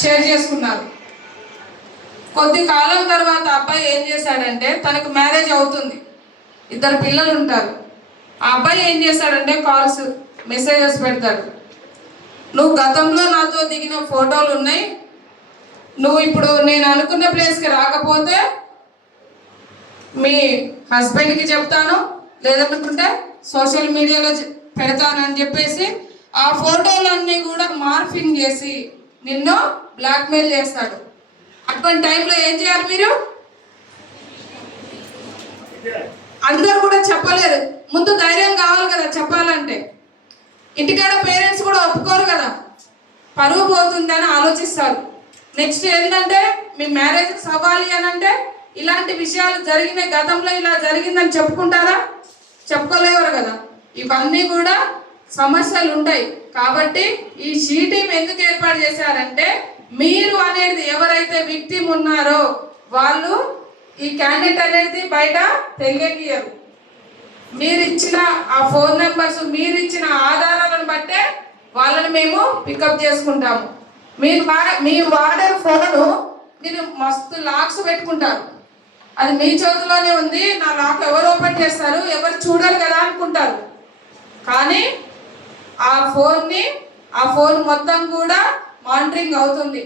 Share చేసుకున్నారు. కొద్ది కాలం తర్వాత అబ్బాయి ఏం చేశాడంటే, తనకు మ్యారేజ్ అవుతుంది, 2 పిల్లలు ఉంటారు. ఆ అబ్బాయి ఏం చేశాడంటే కాల్స్ మెసేజెస్ పెడతాడు. నువ్వు గతంలో నాతో దిగిన ఫోటోలు ఉన్నాయి, నువ్వు ఇప్పుడు నేను అనుకున్న ప్లేస్కి రాకపోతే మీ హస్బెండ్కి చెప్తాను, లేదనుకుంటే సోషల్ మీడియాలో పెడతాను అని చెప్పేసి ఆ ఫోటోలన్నీ కూడా మార్ఫింగ్ చేసి నిన్ను బ్లాక్మెయిల్ చేస్తాడు. అటువంటి టైంలో ఏం చేయాలి మీరు? అందరూ కూడా చెప్పలేరు, ముందు ధైర్యం కావాలి కదా చెప్పాలంటే. ఇంటికాడ పేరెంట్స్ కూడా ఒప్పుకోరు కదా, పరువు పోతుందని ఆలోచిస్తారు. నెక్స్ట్ ఏంటంటే మీ మ్యారేజ్ అవ్వాలి అని అంటే ఇలాంటి విషయాలు జరిగినాయి, గతంలో ఇలా జరిగిందని చెప్పుకుంటారా? చెప్పుకోలేరు కదా. ఇవన్నీ కూడా సమస్యలు ఉంటాయి. కాబట్టి ఈ షీ టీం ఎందుకు ఏర్పాటు చేశారంటే, మీరు అనేది ఎవరైతే విక్టిమ్ ఉన్నారో వాళ్ళు ఈ క్యాండిడేట్ అనేది బయట తెలియనియరు. మీరు ఇచ్చిన ఆ ఫోన్ నెంబర్స్, మీరు ఇచ్చిన ఆధారాలను బట్టే వాళ్ళని మేము పికప్ చేసుకుంటాము. మీ వాడే ఫోను మీరు మస్తు లాక్స్ పెట్టుకుంటారు, అది మీ చేతిలోనే ఉంది, నా లాక్ ఎవరు ఓపెన్ చేస్తారు, ఎవరు చూడరు కదా అనుకుంటారు. కానీ ఆ ఫోన్ మొత్తం కూడా మానిటరింగ్ అవుతుంది.